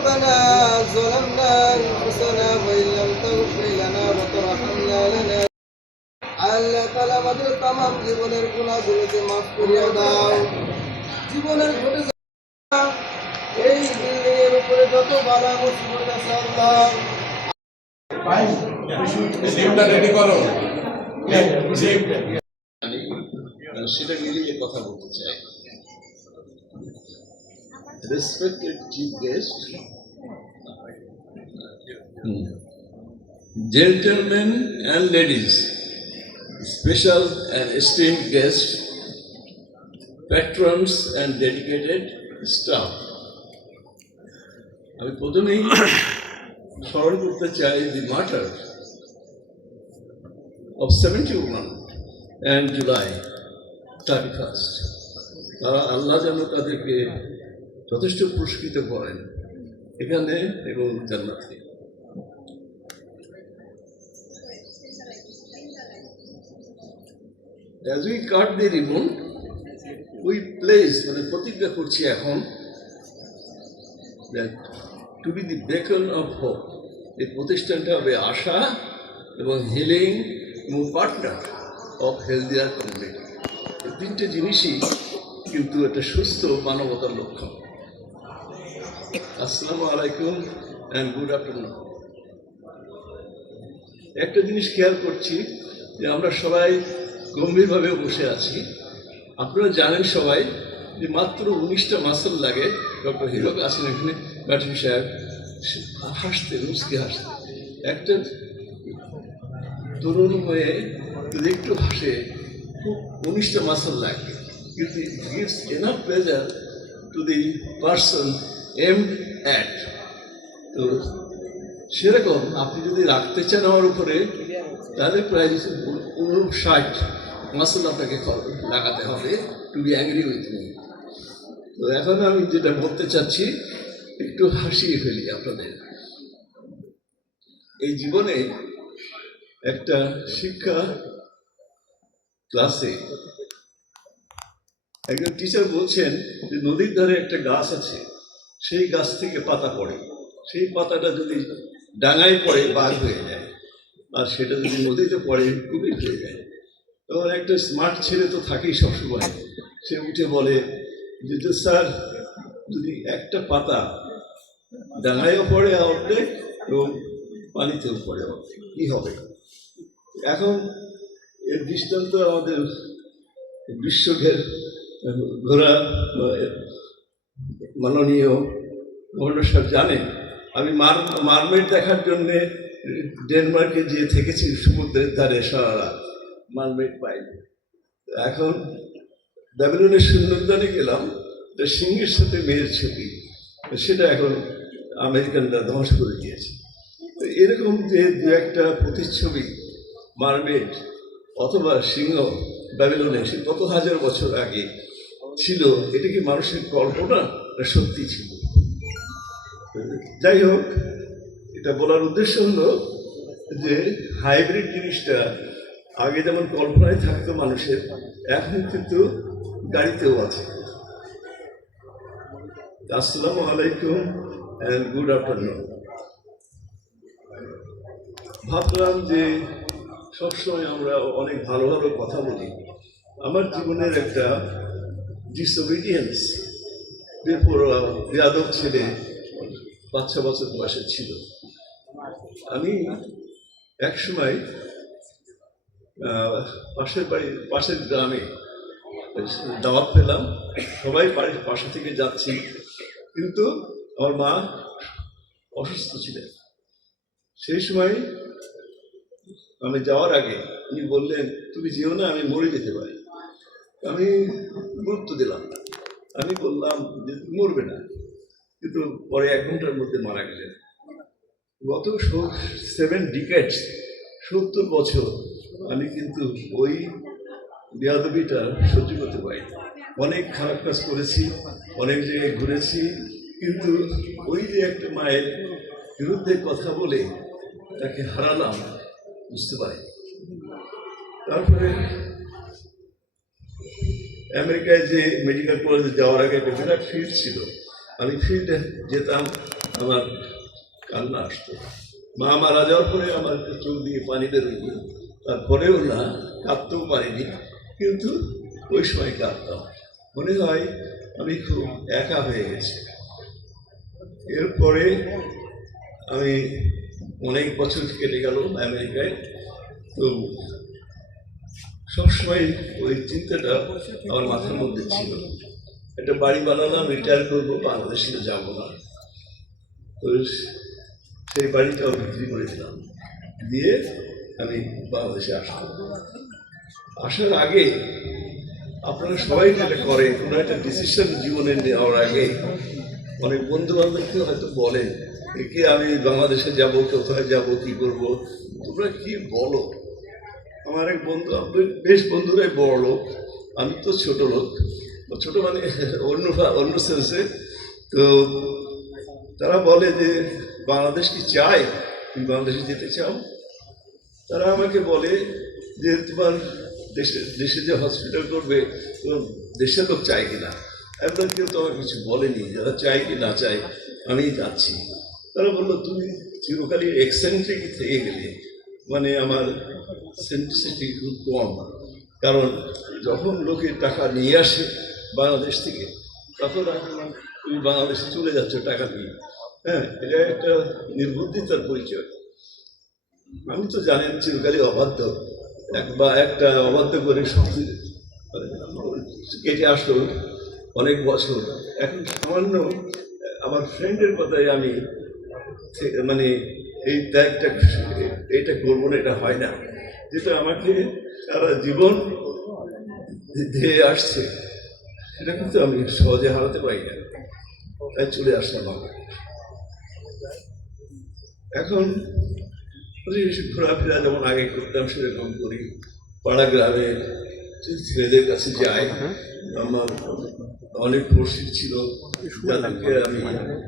ربنا ظلمنا أنفسنا وإن لم تغفر لنا وترحمنا لنا আল্লাহ তাআলা আমাদের तमाम জীবনের গুনাহগুলোকে মাফ করিয়া দাও। জীবনের ঘটে যাওয়া এই বিল্ডিং এর উপরে যত বালা মুসিবত আছে আল্লাহ লিফটটা রেডি করো। সেটা নিয়ে কথা বলতে চাই। Respected chief guest, gentlemen and ladies, special and esteemed guests, patrons and dedicated staff. আমি প্রথমেই স্মরণ করতে চাই the martyr of 71 and July 31st. তারা আল্লাহ যেন তাদেরকে যথেষ্ট পুরস্কৃত করেন এখানে এবং জান্নাতে। As we cut the ribbon, we place মানে প্রতিজ্ঞা করছি এখন that to be the beacon of hope. এই প্রতিষ্ঠানটা হবে আশা এবং হিলিং এবং পার্টনার অফ হেলদিয়ার কমিউনিটি। এই তিনটে জিনিসই কিন্তু একটা সুস্থ মানবতার লক্ষণ। আসসালামু আলাইকুম অ্যান্ড গুড আফটারনুন। একটা জিনিস খেয়াল করছি যে আমরা সবাই গম্ভীরভাবে বসে আছি। আপনারা জানেন সবাই যে মাত্র 19টা মাসল লাগে। ডক্টর হিরক আছেন এখানে, ব্যাটারি সাহেব হাসতে মুসকে হাসতে। একটা তরুণ হয়ে যদি একটু হাসে খুব 19টা মাসল লাগে, কিন্তু it gives enough pleasure to the person aimed at. তো সেরকম আপনি যদি রাখতে চান আমার উপরে, তাহলে প্রায় 59 মাসল আপনাকে লাগাতে হবে to be angry with me. তো এখন আমি যেটা বলতে চাচ্ছি একটু হাসিয়ে ফেলি আপনাদের। এই জীবনে একটা শিক্ষা ক্লাসে একজন টিচার বলছেন যে নদীর ধারে একটা গাছ আছে, সেই গাছ থেকে পাতা পড়ে, সেই পাতাটা যদি ডাঙায় পড়ে বাঘ হয়ে যায়, আর সেটা যদি নদীতে পড়ে কুমির হয়ে যায়। তখন একটা স্মার্ট ছেলে তো থাকেই সবসময়, সে উঠে বলে যে স্যার, যদি একটা পাতা ডাঙায়ও পড়ে অর্ধেক এবং পানিতেও পড়ে অর্ধেক, কী হবে? এখন এর দৃষ্টান্ত আমাদের বিশ্বঘের ঘোরা মাননীয় গভর্নর সাহেব জানেন। আমি মারমেড দেখার জন্যে ডেনমার্কে যেয়ে থেকেছি সমুদ্রের ধারে সারা রাত, মারমেড পাইনি। এখন ব্যাবিলনের শূন্যদানে গেলাম, সিংহের সাথে মেয়ের ছবি, সেটা এখন আমেরিকানরা ধ্বংস করে দিয়েছে। তো এরকম যে দু একটা প্রতিচ্ছবি মারমেড অথবা সিংহ ব্যাবিলনে সে কত হাজার বছর আগে ছিল, এটা কি মানুষের কল্পনা না সত্যি ছিল? যাই হোক, এটা বলার উদ্দেশ্য হলো যে হাইব্রিড জিনিসটা আগে যেমন কল্পনায় থাকতো মানুষের, এখন কিন্তু গাড়িতেও আছে। আসসালামু আলাইকুম অ্যান্ড গুড আফটারনুন। ভাবলাম যে সবসময় আমরা অনেক ভালো ভালো কথা বলি। আমার জীবনের একটা ডিসঅবিডিয়েন্স, বেয়াদব ছেলে 5-6 বছর বয়সে ছিল। আমি একসময় পাশের গ্রামে দাওয়াত পেলাম, সবাই বাড়ির পাশে থেকে যাচ্ছি, কিন্তু আমার মা অসুস্থ ছিলেন। সেই সময় আমি যাওয়ার আগে উনি বললেন, তুমি যেও না, আমি মরে যেতে পারি। আমি গুরুত্ব দিলাম না, আমি বললাম যে মরবে না, কিন্তু পরে 1 ঘন্টার মধ্যে মারা গেলেন। গত 7 ডিকেডস 70 বছর আমি কিন্তু ওই বেয়াদবিটা সহ্য করতে পারি। অনেক খারাপ কাজ করেছি, অনেক জায়গায় ঘুরেছি, কিন্তু ওই যে একটা মায়ের বিরুদ্ধে কথা বলে তাকে হারালাম, বুঝতে পারি। তারপরে আমেরিকায় যে মেডিকেল কলেজে যাওয়ার আগে একটা বিরাট ফিল্ড ছিল, আমি ফিল্ডে যেতাম, আমার কান্না আসতো। মা মারা যাওয়ার পরে আমার চোখ দিয়ে পানি বেরোয়, তারপরেও না কাঁদতেও পারিনি, কিন্তু ওই সময় কাঁদতাম। মনে হয় আমি খুব একা হয়ে গেছি। এরপরে আমি অনেক বছর কেটে গেল আমেরিকায়। তো সবসময় ওই চিন্তাটা আমার মাথার মধ্যে ছিল, একটা বাড়ি বানালাম, রিটায়ার করবো, বাংলাদেশে যাবো না। তো সেই বাড়িটাও বিক্রি করে দিলাম, দিয়ে আমি বাংলাদেশে আসলাম। আসার আগে আপনারা সবাই যেটা করে, কোনো একটা ডিসিশন জীবনে নেওয়ার আগে অনেক বন্ধু বান্ধবকে হয়তো বলেন একে আমি বাংলাদেশে যাব, কোথায় যাব, কি করব, তোমরা কি বলো। আমার এক বন্ধু, বেশ বন্ধুরাই বড় লোক, আমি তো ছোট লোক, ছোট মানে অন্য সেন্সে। তো তারা বলে যে বাংলাদেশ কি চাই, তুমি বাংলাদেশে যেতে চাও? তারা আমাকে বলে যে তোমার দেশে যে হসপিটাল করবে তো দেশের লোক চাই কিনা। একবার কেউ তো আমার কিছু বলেনি, যারা চাই কি না চাই, আমি যাচ্ছি। তারা বললো তুমি চিরকালই এক্সেন্ট্রিক থেকে গেলে, মানে আমার সেন্ট্রিসিটি খুব কম, কারণ যখন লোকে টাকা নিয়ে আসে বাংলাদেশ থেকে, তখন তুমি বাংলাদেশে চলে যাচ্ছ টাকা নিয়ে। হ্যাঁ, এটা একটা নির্বুদ্ধিতার পরিচয়। আমি তো জানেন চিরকালই অবাধ্য, একটা অবাধ্য করে সত্যি কেটে আসলো অনেক বছর। এখন সামান্য আমার ফ্রেন্ডের কথায় আমি মানে এই ত্যাগটা, এটা করবো না, এটা হয় না, যেটা আমাকে সারা জীবন ধেয়ে আসছে, সেটা কিন্তু আমি সহজে হারাতে পারি না। তাই চলে আসলাম আমার। এখন ঘোরাফেরা যেমন আগে করতাম সেরকম করি, পাড়া গ্রামে ছেলেদের কাছে যাই। আমার অনেক পড়শি ছিল যাদেরকে আমি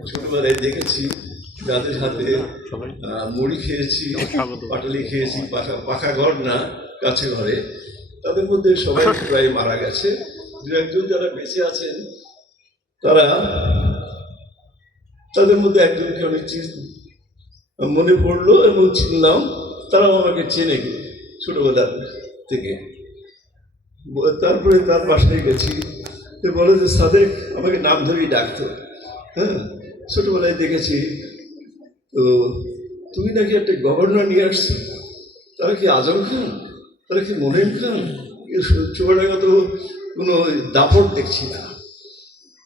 ছোটবেলায় দেখেছি, যাদের হাতে মুড়ি খেয়েছি, পাটালি খেয়েছি, পাকা ঘর না কাছে ঘরে, তাদের মধ্যে সবাই প্রায় মারা গেছে। দু একজন যারা বেঁচে আছেন তাদের মধ্যে একজনকে আমি মনে পড়লো এবং চিনলাম, তারাও আমাকে চেনে ছোটবেলার থেকে। তারপরে তার বাসায় গেছি, বলে যে সাদেক, আমাকে নাম ধরেই ডাকতো। হ্যাঁ, ছোটবেলায় দেখেছি। তো তুমি নাকি একটা গভর্নর নিয়ে আসছো, তারা কি আজম খান, তারা কি মনিন খান? চুয়াডাঙ্গা তো কোনো দাপট দেখছি না।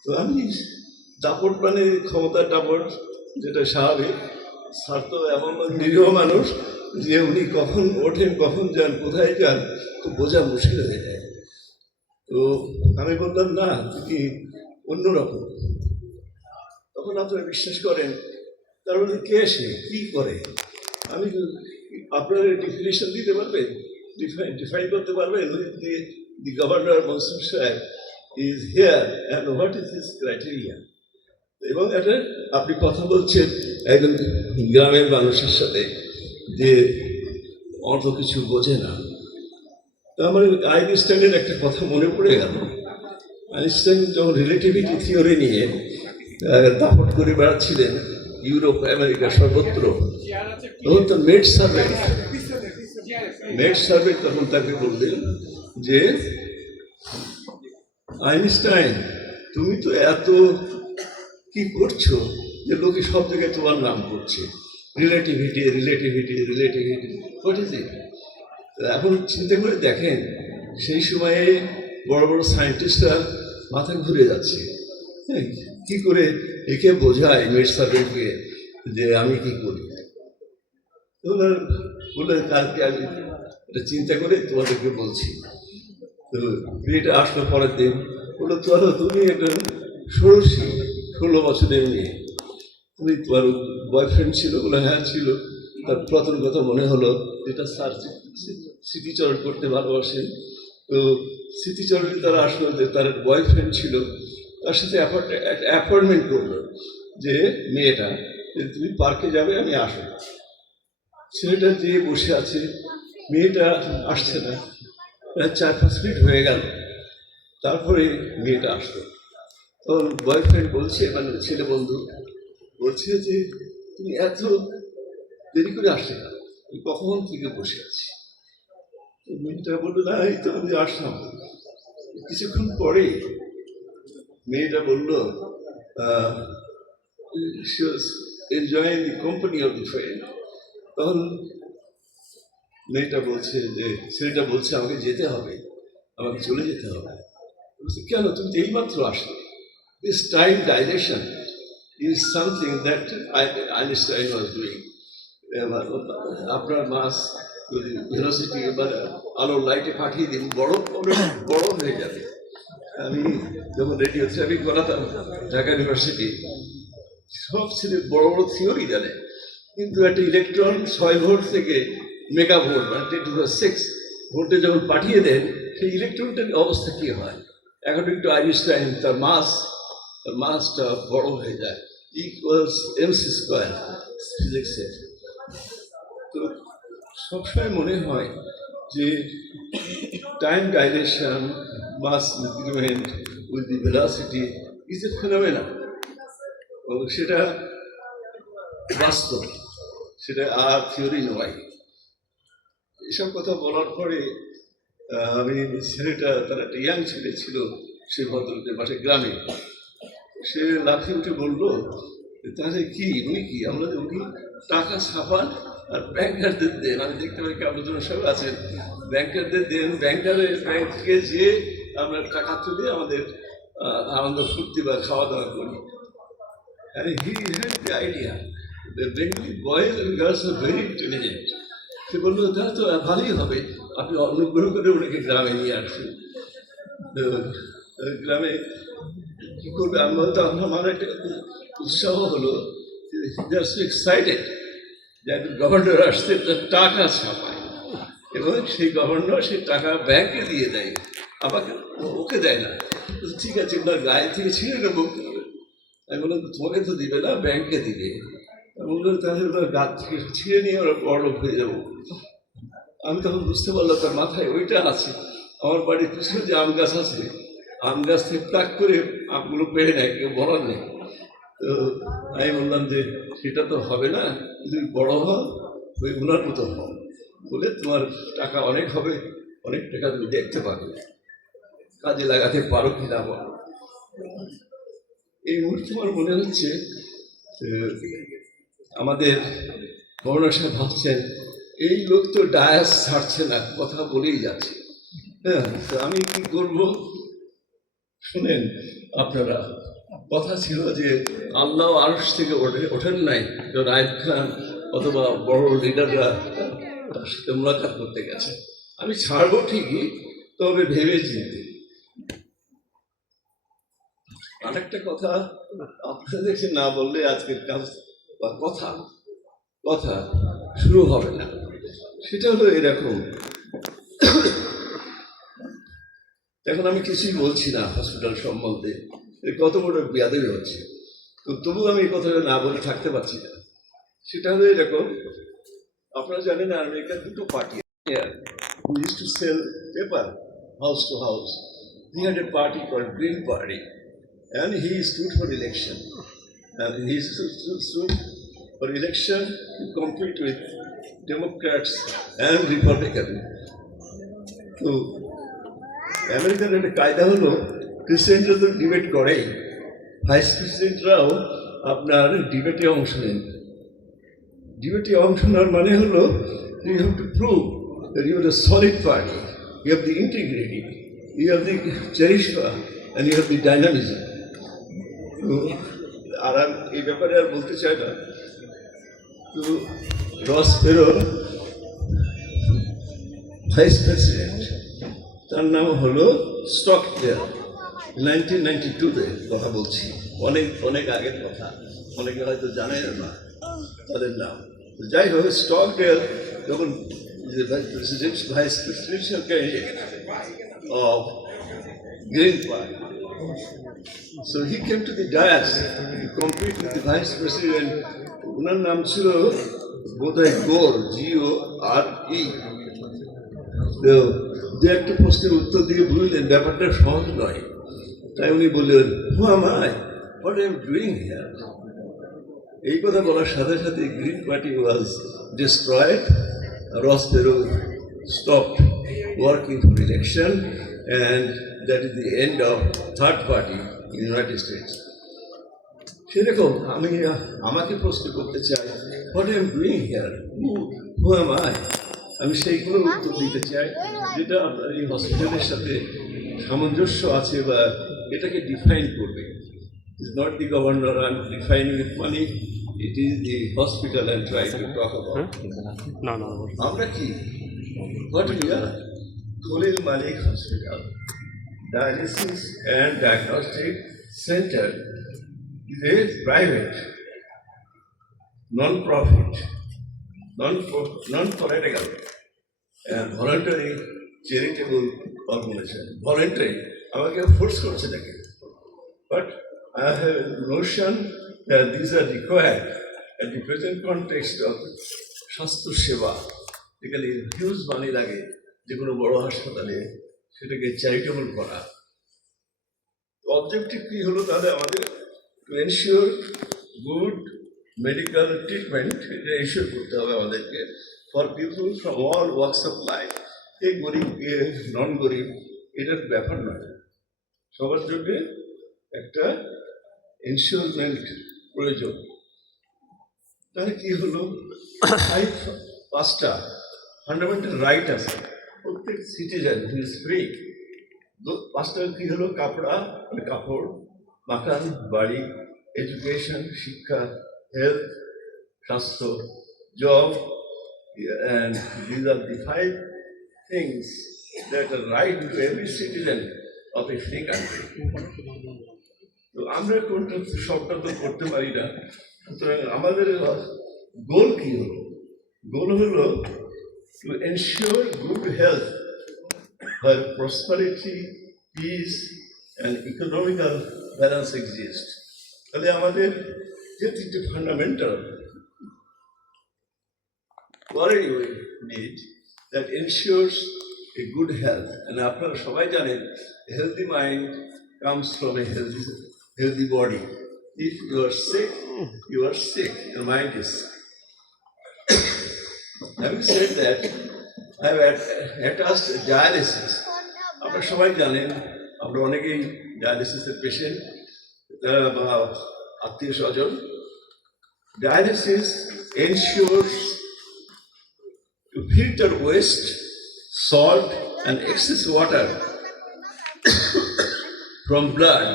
তো আমি দাপট মানে ক্ষমতার দাপট, যেটা স্বাভাবিক। স্যার তো এমন নিরীহ মানুষ যে উনি কখন ওঠেন, কখন যান, কোথায় যান, খুব বোঝা মুশকিল হয়ে যায়। তো আমি বললাম না, তুমি অন্যরকম। তখন আপনারা বিশ্বাস করেন, তার মধ্যে কে সে, কী করে, আমি আপনারা ডিফিনেশন দিতে পারবেন, ডিফাইন করতে পারবেন? দি গভর্নর মনসুর সাহেব is here and what is his criteria. এবং এটা আপনি কথা বলছেন একজন গ্রামের মানুষের সাথে যে অত কিছু বোঝে না। তো আমার আইনস্টাইনের একটা কথা মনে পড়ে গেল। আইনস্টাইন যখন রিলেটিভিটি থিওরি নিয়ে দাপট করে বেড়াচ্ছিলেন ইউরোপ আমেরিকা সর্বত্র, তখন তো মেড সার্ভেন্ট তখন তাকে বললেন যে আইনস্টাইন, তুমি তো এত কি করছো যে লোকে সব জায়গায় তোমার নাম করছে, relativity relativity relativity, what is it? এখন চিন্তা করে দেখেন, সেই সময়ে বড় বড় সায়েন্টিস্টরা মাথা ঘুরে যাচ্ছে। হ্যাঁ, কী করে একে বোঝায় মেড সার্ভেন্টকে যে আমি কি করি? ওনার বলে কালকে আমি এটা চিন্তা করে তোমাদেরকে বলছি। তো বিয়েটা আসলো পরের দিন, বললো তুমি একটা 16 বছরের মেয়ে, তুমি তোমার বয়ফ্রেন্ড ছিল? বলে হ্যাঁ ছিল। তার প্রথম কথা মনে হলো যেটা স্যার স্মৃতিচরণ করতে ভালোবাসেন, তো স্মৃতিচরণে তারা আসলো যে তার বয়ফ্রেন্ড ছিল, তার সাথে অ্যাপয়েন্টমেন্ট করলো যে মেয়েটা তুমি পার্কে যাবে, আমি আসবো। ছেলেটা যেয়ে বসে আছে, মেয়েটা আসছে না, 4-5 মিনিট হয়ে গেল, তারপরে মেয়েটা আসলো। তখন বয়ফ্রেন্ড বলছে, মানে ছেলে বন্ধু বলছে যে তুমি এত দেরি করে আসলে কেন? আমি কখন থেকে বসে আছি। তো মেয়েটা বললো, না এই তো আমি আসলাম। কিছুক্ষণ পরে মেয়েটা বলল, she was enjoying the company of the friend. তখন মেয়েটা বলছে যে, ছেলেটা বলছে আমাকে যেতে হবে, আমাকে চলে যেতে হবে। বলছে, কেন, তুমি তো এইমাত্র আসলে। This time dilation is something that Einstein was doing. আপনার মাস যদি ভেলোসিটি এবার আলোর লাইটে পাঠিয়ে দিন, বড় বড় হয়ে যাবে। আমি যখন রেডিওথেরাপি করাতাম ঢাকা ইউনিভার্সিটি, সব ছেলে বড় বড় থিওরি জানে, কিন্তু একটা ইলেকট্রন 6 ভোল্ট থেকে মেগা ভোল্ট মানে 10⁶ ভোল্টে যখন পাঠিয়ে দেন, সেই ইলেকট্রনটার অবস্থা কী হয়? অ্যাকর্ডিং টু আইনস্টাইন তার মাসটা বড় হয়ে যায়, ইকুয়ালস mc² ফিজিক্সে। তো সবসময় মনে হয় যে time dilation, mass increment with the velocity is a phenomena, এবং সেটা বাস্তব, সেটা আর থিওরি নয়। এসব কথা বলার পরে আমি ছেলেটা, তার একটা ইয়াং ছেলে ছিল, সে ভদ্রলোকের বাসে গ্রামে, সে লাফিয়ে উঠে বললো, তাহলে কি উনি কি, আমরা উনি টাকা ছাপান আর ব্যাংকারদের দেন। আমি দেখতে পাই কি আপনাদের সব আছেন, ব্যাংকারদের দেন, ব্যাংকে যেয়ে আমরা টাকা তুলে আমাদের আনন্দ ফুর্তি বা খাওয়া দাওয়া করি। And he had the idea. The Bengali boys and girls are very intelligent. সে বললো, তাহলে তো ভালোই হবে, আপনি অনুগ্রহ করে ওনাকে গ্রামে নিয়ে আসুন। গ্রামে কী করবে? আমি বলতো, আমার একটা উৎসাহ হলো, এক্সাইটেড যে একজন গভর্নর আসছে, তার টাকা ছাপায়, এবং সেই গভর্নর সেই টাকা ব্যাংকে দিয়ে দেয়, আমাকে ওকে দেয় না। ঠিক আছে, ওনার গায়ে থেকে ছিঁড়ে নেবো। আমি বললাম, তোমাকে তো দিবে না, ব্যাংকে দিবে। আমি বললাম, তাহলে ওনার গাছ থেকে ছিঁড়ে নিয়ে ওরা বড়লোক হয়ে যাবো। আমি তখন বুঝতে পারলাম তার মাথায় ওইটা আছে। আমার বাড়ির পিছনে যে আম গাছ আছে, আম গাছ থেকে টাক করে আমগুলো পেড়ে নেয়, কেউ বলার নেই। তো আমি বললাম যে সেটা তো হবে না, তুমি বড় হও, ওই ওনার মতো হও, বলে তোমার টাকা অনেক হবে, অনেক টাকা তুমি দেখতে পাবে, কাজে লাগাতে পারো কিনা বলো। এই মুহূর্তে আমার মনে হচ্ছে আমাদের গভর্নর সাহেব ভাবছেন, এই লোক তো ডায়াস ছাড়ছে না, কথা বলেই যাচ্ছে। হ্যাঁ, তো আমি কি করবো? শুনেন আপনারা, কথা ছিল যে আল্লাহ আরশ থেকে ওঠেন নাই, যেমন আইব খান অথবা বড় লিডাররা তার সাথে মোলাকাত করতে গেছে। আমি ছাড়বো ঠিকই, তবে ভেবে চিনতে। আরেকটা কথা আপনাদেরকে না বললে আজকের কাজ বা কথা শুরু হবে না। সেটা হলো এরকম, এখন আমি কিছুই বলছি না হসপিটাল সম্বন্ধে, কত বড় বেয়াদবি হচ্ছে, তো তবু আমি এই কথাটা না বলে থাকতে পারছি না। সেটা হলো এরকম, আপনারা জানেন আমেরিকার দুটো party who used to sell paper house to house. He had a party called Green Party, and he stood for election. And he stood for election to compete with Democrats and Republicans. তো আমেরিকার একটা কায়দা হলো, প্রেসিডেন্টরা তো ডিবেট করেই, ভাইস প্রেসিডেন্টরাও আপনার ডিবেটে অংশ নেন। ডিবেটে অংশ নেওয়ার মানে হলো, you have to prove that you are a solid party, you have the integrity, you have the charisma, and you have the dynamism. তো আর এই ব্যাপারে আর বলতে চাই না। তো রস পেরো ভাইস প্রেসিডেন্ট, তার নাম হলো স্টকডেল। 1992-তে কথা বলছি, অনেক আগের কথা, অনেকে হয়তো জানেন না তাদের নাম। যাই হোক, স্টকডেল যখন vice presidential candidate of Green Party, so he came to the dais to compete with the vice president. ওনার নাম ছিল বোধহয় গোর, GORE। দু একটা প্রশ্নের উত্তর দিয়ে বুঝলেন ব্যাপারটা সহজ নয়। তাই উনি বললেন, who am I? What am I doing here? এই কথা বলার সাথে সাথে গ্রিন পার্টি ওয়াজ ডিস্ট্রয়েড, রস payroll stopped working for election, and that is the end of third party in United States. সেরকম আমি আমাকে প্রশ্ন করতে চাই, what I am doing here, who am I, আমি সেইগুলো উত্তর দিতে চাই যেটা আপনার এই হসপিটালের সাথে সামঞ্জস্য আছে বা এটাকে ডিফাইন করবে। Is not the governor I am define with money, it is the hospital I am try to talk about. আমরা কি what we are Khalil Malik hospital dialysis and diagnostic centre is a private, non-profit, non-political, and voluntary charitable organization. Voluntary, আমাকে ফোর্স করছে নাকি? But I have a notion that these are required at the present context of স্বাস্থ্য সেবা, যেখানে হিউজ মানি লাগে যে কোনো বড় হাসপাতালে সেটাকে চ্যারিটেবল করা। অবজেক্টিভ কি হলো তাহলে আমাদের? To ensure good medical treatment, এটা ensure করতে হবে আমাদেরকে for people from all walks of life. এই গরিব নন গরিব এটার ব্যাপার নয়, সবার জন্য একটা ইনশিওরমেন্ট প্রয়োজন। তাহলে কি হলো, পাঁচটা ফান্ডামেন্টাল রাইট আছে প্রত্যেক সিটিজেন হু ইজ ফ্রি। পাঁচটা কি হলো, কাপড়, মাকান, বাড়ি, এডুকেশন, শিক্ষা, হেলথ, স্বাস্থ্য, job, and these are the 5 things that are right to every citizen of a free country. তো আমরা কোনটা সবটা তো করতে পারি না, সুতরাং আমাদের গোল কি হলো? গোল হলো to ensure good health where prosperity, peace and economical balance exist. তাহলে আমাদের যে তিনটে fundamental quality we need that ensures a good health, and আপনারা সবাই জানেন a healthy mind comes from a healthy body. If you are sick, you are sick, your mind is sick. Having said that, I have attached dialysis. আপনারা সবাই জানেন, আমরা অনেকেই ডায়ালিসিসের পেশেন্ট বা আত্মীয় স্বজন। Dialysis ensures to filter waste, salt and excess water from blood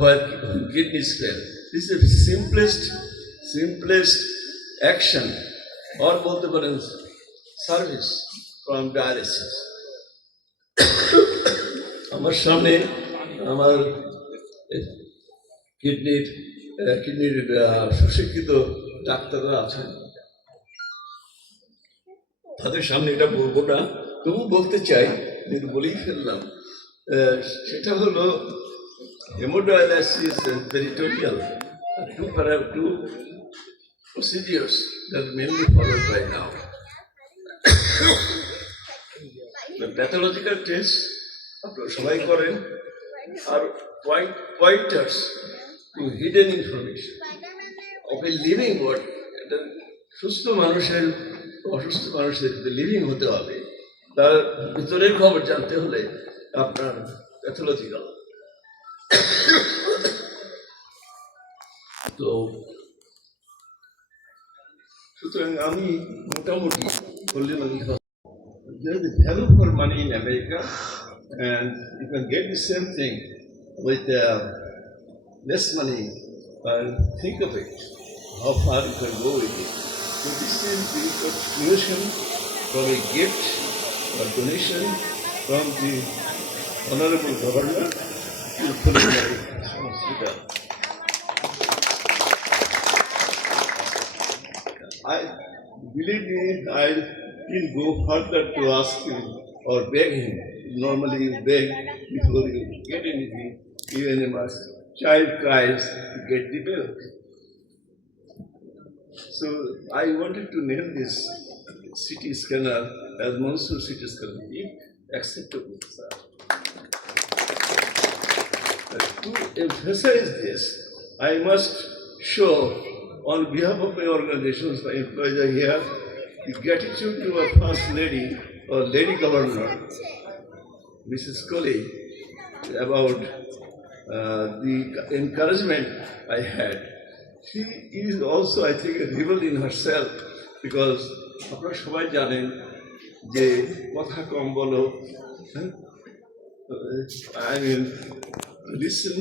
where kidneys fail. This is the simplest action or both the service from dialysis. আমার সামনে আমার কিডনির সুশিক্ষিত ডাক্তাররা আছেন, তাদের সামনে এটা বলবো না, তবু বলতে চাই, বলেই ফেললাম। সেটা হলো haemodialysis and peritoneal, two procedures that are mainly followed by now. The pathological test আপনারা সবাই করেন, আর pointers to hidden information of a living body. এটা সুস্থ মানুষের অসুস্থ মানুষের লিভিং হতে হবে, তার ভিতরের খবর জানতে হলে আপনার প্যাথোলজিক্যাল। তো সুতরাং আমি মোটামুটি বললে there is a value for money in America, and you can get the same thing with less money. Think of it, how far you can go with it. So this is the contribution from a gift or donation from the Honorable Governor to the Hospital. I believe me, I will go further to ask him or beg him. Normally you beg before you get anything, even if a child cries to get the milk. So I wanted to name this CT scanner as Mansoor CT scanner, if acceptable, sir. To emphasize this, I must show on behalf of my organizations, my employees are here, the gratitude to our First Lady or Lady Governor, Mrs. Colley, about the encouragement I had. She is also, I think, a rebel in herself because আপনারা সবাই জানেন যে কথা কম বলো, I mean, listen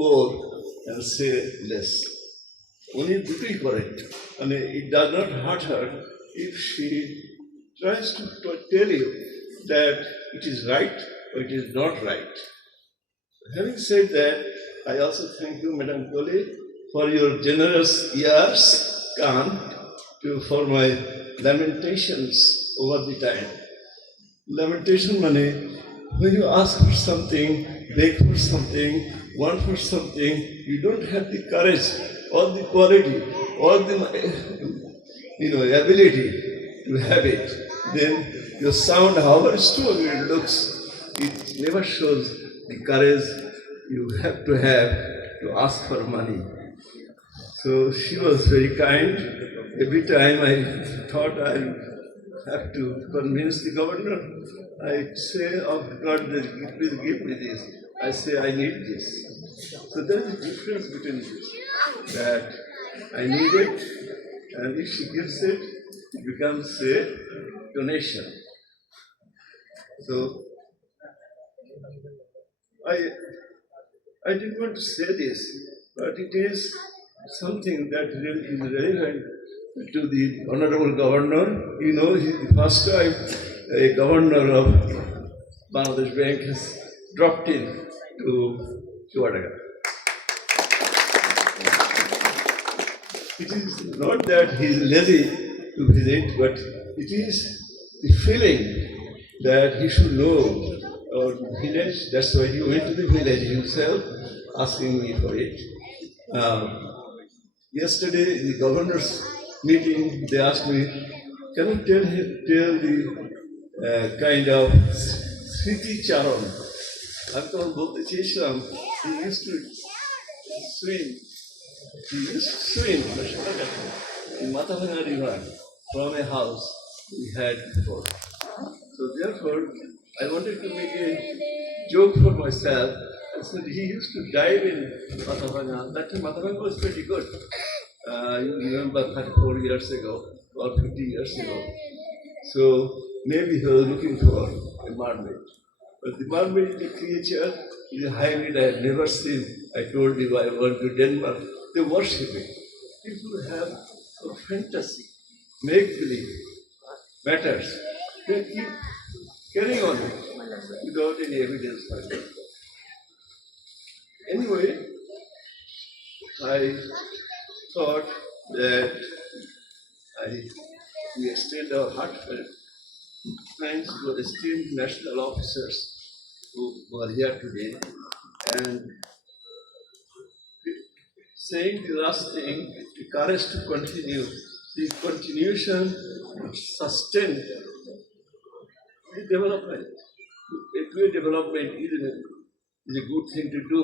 more and say less. Only দুটোই করে, মানে it does not hurt her if she tries to tell you that it is right or it is not right. Having said that, I also thank you, Madam Colley, for your generous ears, Khan, for my lamentations over the time. Lamentation money, when you ask for something, beg for something, want for something, you don't have the courage or the quality or the ability to have it. Then your sound, however strong it looks, it never shows the courage you have to ask for money. So she was very kind. Every time I thought I have to convince the governor, I say, oh God, please give me this. I say, I need this. So there is a difference between this, that I need it, and if she gives it, it becomes a donation. So I didn't want to say this, but it is something that really is relevant to the Honorable Governor. You know, he's the first time a governor of Bangladesh Bank has dropped in to Chuadaga. It is not that he is lazy to visit, but it is the feeling that he should know our village. That's why he went to the village himself, asking me for it. Yesterday, in the governor's meeting, they asked me, can you tell the kind of Sriti Charan? I'm told both the Chesham, he used to swim. He used to swim in Matavanga River from a house we had before. So therefore, I wanted to make a joke for myself. I said he used to dive in Matavanga. That time Matavanga was pretty good. You remember 34 years ago or 50 years ago. So maybe he was looking for a mermaid. But the mermaid is a creature, is a hybrid I have never seen. I told you I went to Denmark. They worship it. People have a fantasy, make-believe, matters. They keep carrying on it without any evidence for it. Anyway, I thought that we extend our heartfelt thanks to our esteemed national officers who are here today, and saying the last thing, the courage to continue, the continuation to sustain the development. To a development is a good thing to do.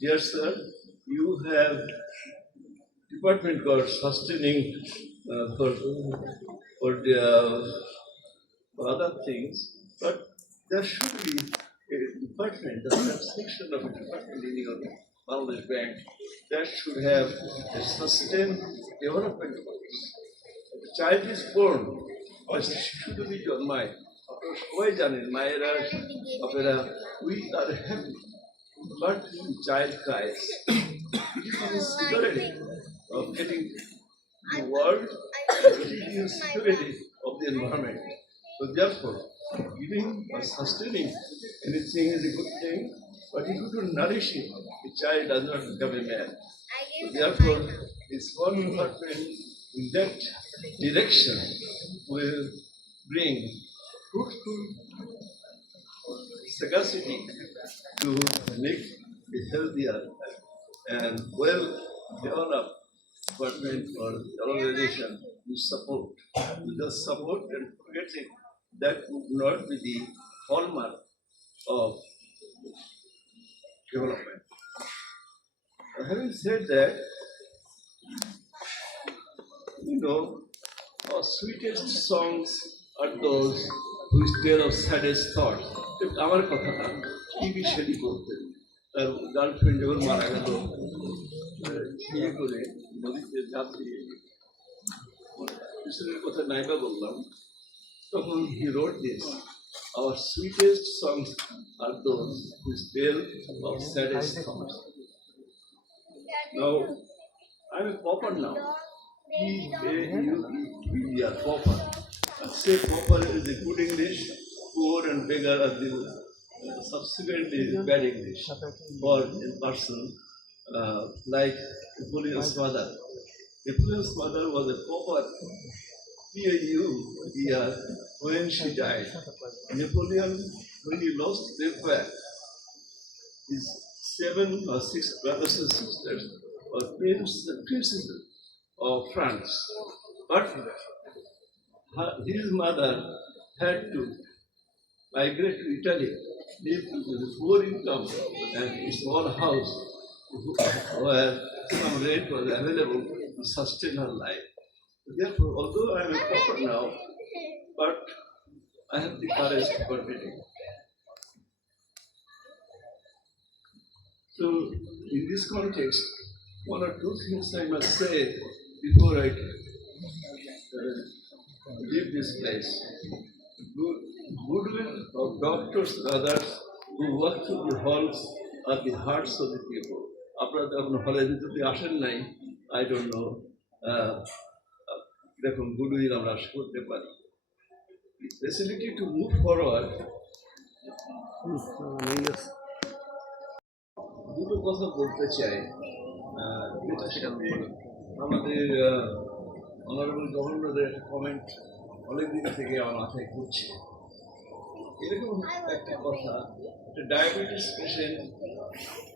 Dear sir, you have department called sustaining for other things, but there should be a department, the section of a department in your Bangladesh Bank that should have a sustained development policy. The child is born, or শিশু যদি জন্মায়, আপনারা সবাই জানেন মায়েরা বাপেরা, we are happy, but the child cries. It is the security of getting the world, it is the security of the environment. So therefore, giving or sustaining anything is a good thing, but if you don't nourish it, the child does not become a man. So therefore, it's one department in that direction will bring fruitful sagacity to make a healthier and well-developed department or organization you support. Without support and forgetting, that would not be the hallmark of development. Having said that, know, our sweetest songs are those which tell of saddest thoughts. আমার কথাটা টিভি সেটি বলতেন তার গার্লফ্রেন্ড যখন মারা গেল বিয়ে করে নদীতে ঝাঁপ দিয়ে পিছনের কথা নাইবা বললাম তখন he wrote this. Our sweetest songs are those which tell of saddest thoughts. Now, I'm a pauper now. P-A-U-E-R, pauper. Say pauper is a good English, poor and beggar are the subsequently bad English for a person like Napoleon's mother. Napoleon's mother was a pauper, P-A-U-E-R, when she died. Napoleon, when he lost the empire, his 7 or 6 brothers and sisters were princes of France. But his mother had to migrate to Italy, live with a poor income and a small house where some rent was available to sustain her life. Therefore, although I am a pauper now, but I have the courage to continue. So, in this context, one or two things I must say before I leave this place. Goodwill of doctors and others who work through the halls are the hearts of the people. আপনারা যখন হলের ভিতরে আসেন নাই, I don't know, দেখুন গুডউইল আমরা আশা করতে পারি। Facility to move forward. দুটো কথা বলতে চাই যেটার সাথে আমাদের অনারেবল গভর্নরের কমেন্ট অনেকদিন থেকে আমার মাথায় ঘুরছে এরকম একটা কথা একটা diabetes patient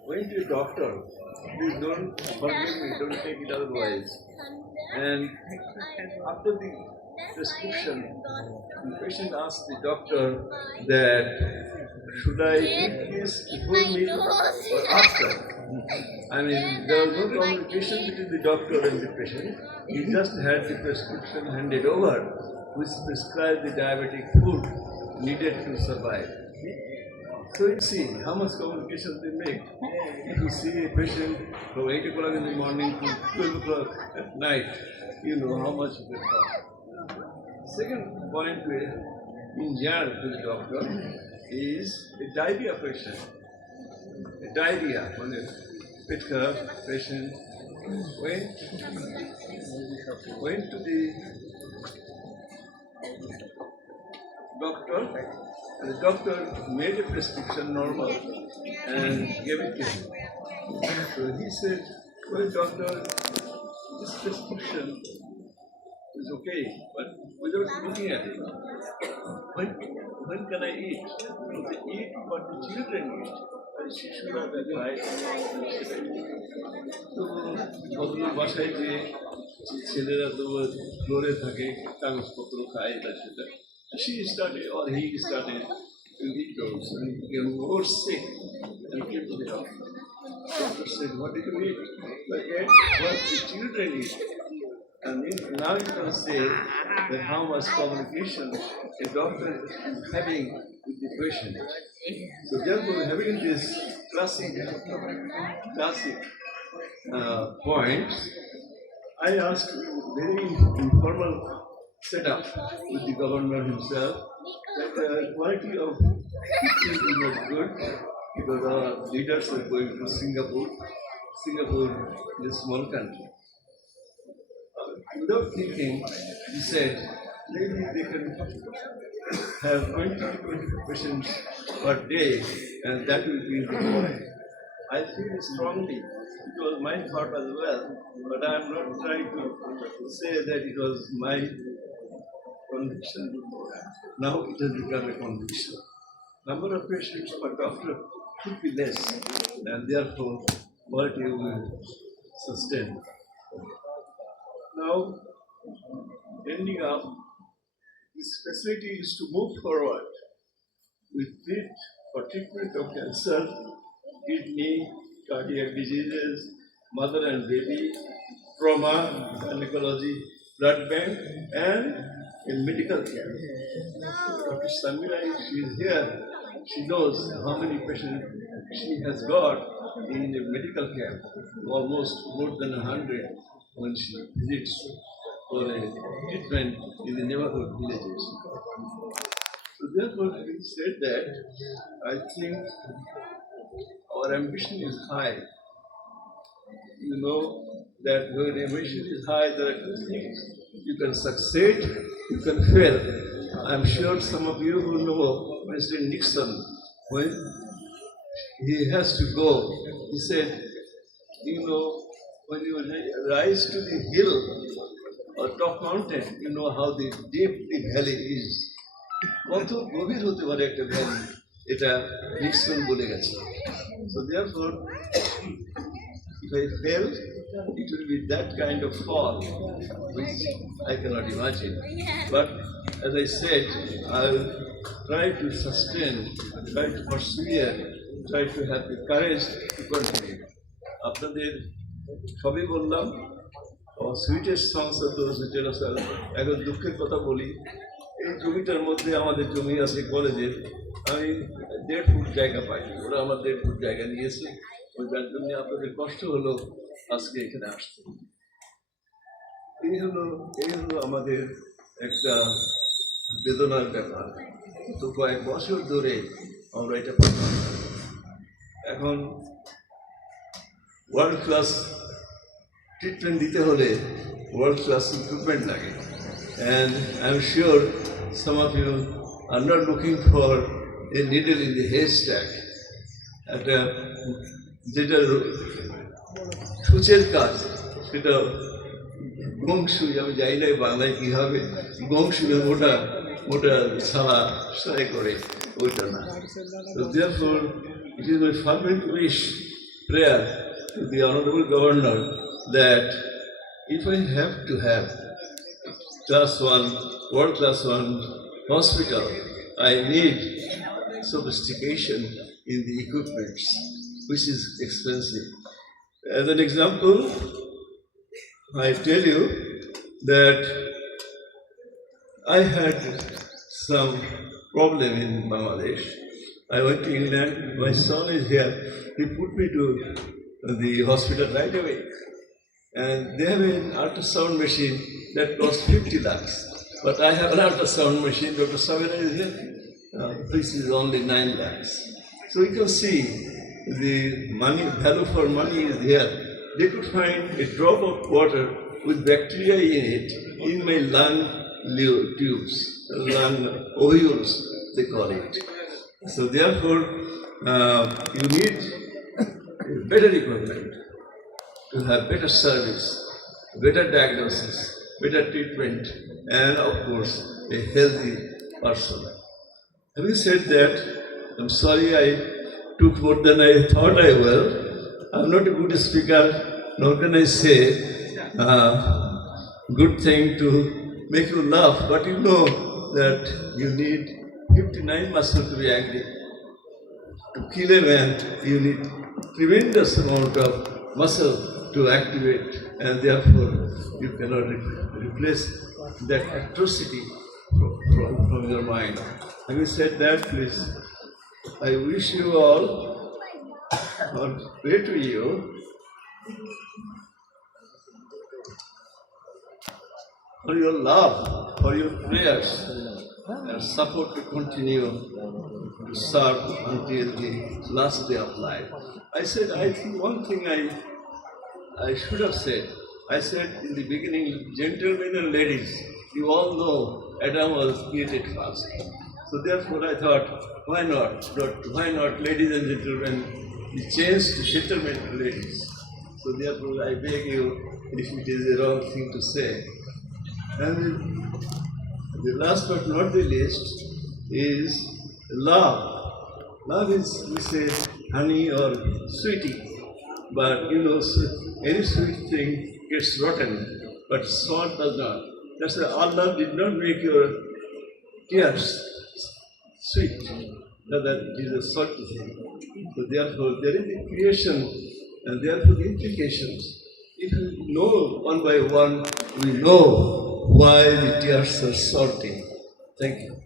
went to a doctor, please don't forgive me, don't take it otherwise, and after the prescription the patient asked the doctor that should I eat this before meal or after. I mean, there was no communication between the doctor and the patient. He just had the prescription handed over, which prescribed the diabetic food needed to survive. So you see how much communication they make. If you see a patient from 8 o'clock in the morning to 12 o'clock at night, you know how much you can talk. Second point in general to the doctor is a diarrhea patient. A diarrhea, when a Pitka patient went to the doctor, and the doctor made a prescription normal and gave it to him. So he said, well doctor, this prescription is okay, but without looking at it, when can I eat? They eat what the children eat. শিশুরা খায় তো ভদ্র বাসায় যে ছেলেরা তো ফ্লোরে থাকে কাগজপত্র খায় এটা সেটা she started or he started to eat those and he became more sick and came to the doctor. Doctor said, what did you eat? I ate what the children eat. And now you can say that how much communication a doctor is having with the patient. So therefore, having this classic points, I asked very informal setup with the governor himself that the quality of teaching was good because our leaders are going to Singapore. Singapore is a small country. Without thinking, he said, maybe they can have 20 to 20 patients per day, and that will be the point. I feel strongly, it was my thought as well, but I am not trying to say that it was my conviction before. Now it has become a conviction. Number of patients per doctor should be less, and therefore quality will sustain. Now, ending up, this facility is to move forward with treatment of cancer, kidney, cardiac diseases, mother and baby, trauma, gynecology, blood bank, and in medical camp. Dr. Samira, she is here. She knows how many patients she has got in the medical camp, almost more than 100 when she visits for a treatment in the neighborhood villages. So therefore, having said that, I think our ambition is high. You know that when ambition is high, there are two things. You can succeed, you can fail. I'm sure some of you who know President Nixon, when he has to go, he said, you know, when you rise to the hill or top mountain, you know how the deep the valley is. কত গভীর হতে পারে একটা ভ্যালি, এটা নিক্সন বলে গেছে। So therefore, if I fail, it will be that kind of fall, which I cannot imagine. But as I said, I will try to sustain, try to persevere, try to have the courage to continue. আপনাদের সবই বললাম, sweetest songs of those who tell us, এখন দুঃখের কথা বলি, এই জমিটার মধ্যে আমাদের জমি আছে কলেজের, আমি 1.5 ফুট জায়গা পাই, ওরা আমার 1.5 ফুট জায়গা নিয়েছে, ওই যার জন্য আপনাদের কষ্ট হলো আজকে এখানে আসতে। এই হলো আমাদের একটা বেদনার ব্যাপার। তো কয়েক বছর ধরে আমরা এটা পাচ্ছি। এখন ওয়ার্ল্ড ক্লাস ট্রিটমেন্ট দিতে হলে ওয়ার্ল্ড ক্লাস ইকুইপমেন্ট লাগে। And I'm sure some of you are not looking for a needle in the haystack. একটা যেটা সূচের কাজ, সেটা গংসুই, আমি জানি না বাংলায় কী হবে, গংসুই মোটা মোটা ছাড়া সেলাই করে, ওইটা না। So therefore, it is my fervent wish, prayer to the Honorable Governor that if I have to have Class 1, World Class 1 hospital, I need sophistication in the equipments, which is expensive. As an example, I tell you that I had some problem in Bangladesh. I went to England, my son is here, he put me to the hospital right away. And they have an ultrasound machine that costs 50 lakhs. But I have an ultrasound machine, Dr. Samira is here, this is only 9 lakhs. So you can see the money, value for money is here. They could find a drop of water with bacteria in it in my lung tubes, lung ovules, they call it. So therefore, you need better equipment to have better service, better diagnosis, better treatment, and of course, a healthy person. Having said that, I'm sorry I took more than I thought I will. I'm not a good speaker, nor can I say good thing to make you laugh, but you know that you need 59 muscles to be angry. To kill a man, you need tremendous amount of muscle to activate, and therefore you cannot replace that atrocity from your mind. Having said that, please, I wish you all, or pray to you, for your love, for your prayers, and support to continue to serve until the last day of life. I said, I think one thing I should have said. I said in the beginning, gentlemen and ladies, you all know Adam was created first. So therefore I thought, why not? Why not, ladies and gentlemen, we change to gentlemen and ladies. So therefore I beg you, if it is a wrong thing to say. And the last but not the least is love. Love is, we say, honey or sweetie. But you know, any sweet thing gets rotten, but salt does not. That's why Allah did not make your tears sweet, that is a salty thing. So therefore, there is a creation, and therefore the implications. if you know one by one, we know why the tears are salting. Thank you.